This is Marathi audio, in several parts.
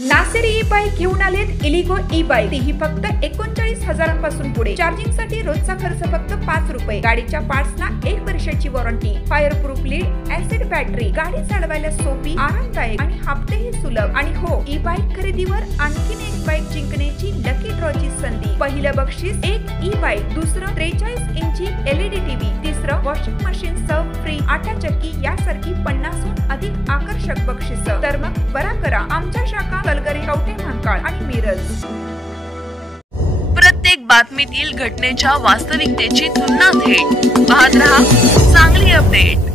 नासेर ई बाईक घेऊन आलेत इलिगो ई बाईक, ही फक्त 39,000 पुढे। चार्जिंग साठी रोजचा खर्च फक्त 5 रुपये। गाडीच्या पार्ट्सना 1 वर्षाची warranty, fire proof lead, acid battery, गाडी चालवायला सोपी, आरामदायक आणि हप्तेही सुलभ। आणि हो, ई बाईक खरेदीवर आणखीन एक बाईक जिंकण्याची लकी ड्रॉची संधी। पहिलं बक्षीस 1 ई बाईक, दुसरं 43 इंची LED टीव्ही, तिसरं वॉशिंग मशीन सह फ्री, आटा चक्की यासारखी 50हून अधिक आकर्षक बक्षीस। तर मग बरा करा आमच्या शाखा कलगरी, कवठे महांकाळ आणि मिरज। प्रत्येक बातमीतील घटनेच्या वास्तविकतेची तुलना थेट पाहत रहा चांगली अपडेट।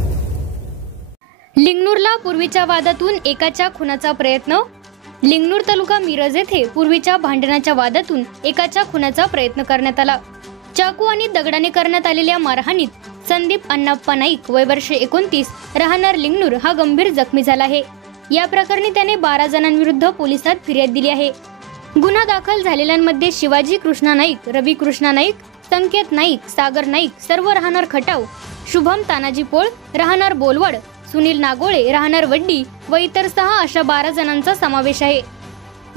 लिंगनूरला पूर्वीच्या वादातून एकाच्या खुनाचा प्रयत्न। लिंगनूर तालुका मिरज येथे पूर्वीच्या भांडणाच्या वादातून एकाच्या खुनाचा प्रयत्न करण्यात आला। चाकू आणि दगडाने करण्यात आलेल्या मारहाणीत संदीप अण्णाप्पा नाईक वय वर्ष 29 राहणार लिंगनूर हा गंभीर जखमी झाला आहे। या प्रकरणी त्याने 12 जणांविरुद्ध पोलिसात फिर्याद दिली आहे। गुन्हा दाखल झालेल्यांमध्ये शिवाजी कृष्णा नाईक, रवी कृष्णा नाईक, संकेत नाईक, सागर नाईक सर्व राहणार खटाव, शुभम तानाजी पोळ राहणार बोलवड, सुनील नागोळे राहणार वड्डी व इतर 6 अशा 12 जणांचा समावेश आहे।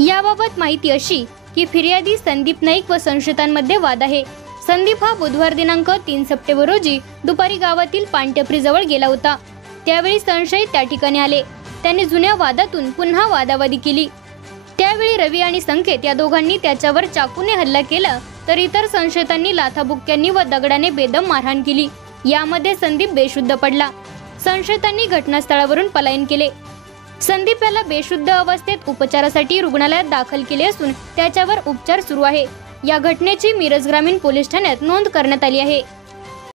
याबाबत माहिती अशी की फिर्यादी संदीप नाईक व संशयितांमध्ये वाद आहे। संदीप हा बुधवार दिनांक 3 सप्टेंबर रोजी दुपारी गावातील पानटपरी जवळ गेला होता। त्यावेळी संशयित त्या ठिकाणी आले। त्यांनी जुन्या वादातून पुन्हा वादावादी केली। त्यावेळी रवी आणि संकेत या दोघांनी त्याच्यावर चाकूने हल्ला केला, तर इतर संशयितांनी लाथाबुक्क्यांनी व दगडाने बेदम मारहाण केली। यामध्ये संदीप बेशुद्ध पडला। संशयितांनी घटनास्थळावरून पलायन केले। संदीप याला बेशुद्ध अवस्थेत उपचारासाठी रुग्णालयात दाखल केले असून त्याच्यावर उपचार सुरू आहे। या घटनेची मिरज ग्रामीण पोलीस ठाण्यात नोंद करण्यात आली आहे।